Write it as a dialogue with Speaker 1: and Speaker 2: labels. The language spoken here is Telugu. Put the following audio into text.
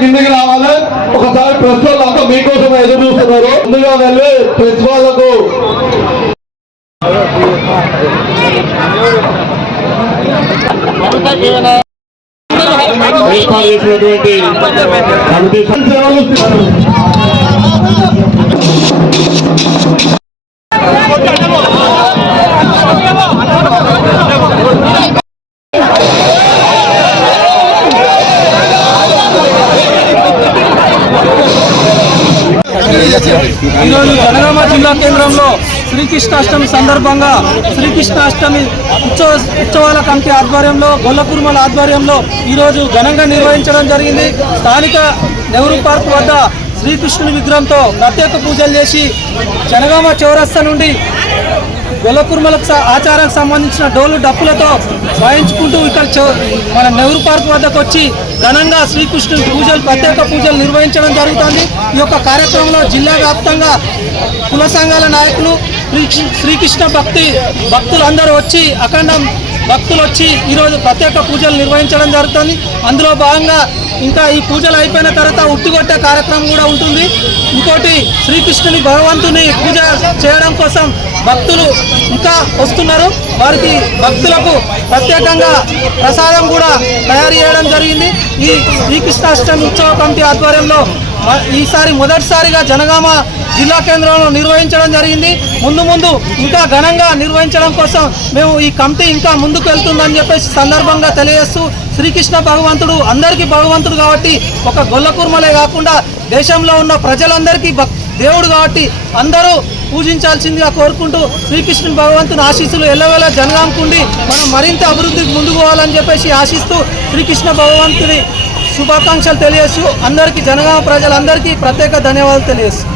Speaker 1: కిందికి రావాలి. ఒకసారి ప్రెస్ వాళ్ళంతా మీకోసం ఎదురు చూస్తున్నారు. ముందుగా వెళ్ళి ప్రెస్ వాళ్ళకు. ఏర్పాటు చేసినటువంటి కమిటీ సేవలు
Speaker 2: ఈరోజు జనగామ జిల్లా కేంద్రంలో శ్రీకృష్ణాష్టమి సందర్భంగా శ్రీకృష్ణాష్టమి ఉత్సవ ఉత్సవాల కమిటీ ఆధ్వర్యంలో గొల్లకుర్మల ఆధ్వర్యంలో ఈరోజు ఘనంగా నిర్వహించడం జరిగింది. స్థానిక నెహ్రూ పార్క్ వద్ద శ్రీకృష్ణుని విగ్రహంతో ప్రత్యేక పూజలు చేసి జనగామ చౌరస్తా నుండి గొల్లకుర్మలకు ఆచారానికి సంబంధించిన డోలు డప్పులతో వాయించుకుంటూ ఇక్కడ మన నెహ్రూ పార్క్ వద్దకు వచ్చి ఘనంగా శ్రీకృష్ణుని పూజలు ప్రత్యేక పూజలు నిర్వహించడం జరుగుతుంది. ఈ యొక్క కార్యక్రమంలో జిల్లా వ్యాప్తంగా కుల సంఘాల నాయకులు శ్రీ- శ్రీకృష్ణ భక్తి భక్తులు అందరూ వచ్చి అఖండం భక్తులు వచ్చి ఈరోజు ప్రత్యేక పూజలు నిర్వహించడం జరుగుతుంది. అందులో భాగంగా ఇంకా ఈ పూజలు అయిపోయిన తర్వాత ఉట్టిగొట్టే కార్యక్రమం కూడా ఉంటుంది. ఇంకోటి శ్రీకృష్ణుని భగవంతుని పూజ చేయడం కోసం భక్తులు ఇంకా వస్తున్నారు. వారికి భక్తులకు ప్రత్యేకంగా ప్రసాదం కూడా తయారు చేయడం జరిగింది. ఈ శ్రీకృష్ణాష్టమి ఉత్సవ కమిటీ ఆధ్వర్యంలో ఈసారి మొదటిసారిగా జనగామ జిల్లా కేంద్రంలో నిర్వహించడం జరిగింది. ముందు ముందు ఇంకా ఘనంగా నిర్వహించడం కోసం మేము ఈ కమిటీ ఇంకా ముందుకు వెళ్తుందని చెప్పేసి సందర్భంగా తెలియజేస్తూ శ్రీకృష్ణ భగవంతుడు అందరికీ భగవంతుడు కాబట్టి ఒక గొల్లకుర్మలే కాకుండా దేశంలో ఉన్న ప్రజలందరికీ దేవుడు కాబట్టి అందరూ పూజించాల్సిందిగా కోరుకుంటూ శ్రీకృష్ణ భగవంతుని ఆశీస్సులు ఎల్లవేళ జనగాంకుండి మనం మరింత అభివృద్ధికి ముందుకు పోవాలని చెప్పేసి ఆశిస్తూ శ్రీకృష్ణ భగవంతుని శుభాకాంక్షలు తెలియజేస్తూ అందరికీ జనగామ ప్రజలందరికీ ప్రత్యేక ధన్యవాదాలు తెలియజేస్తూ.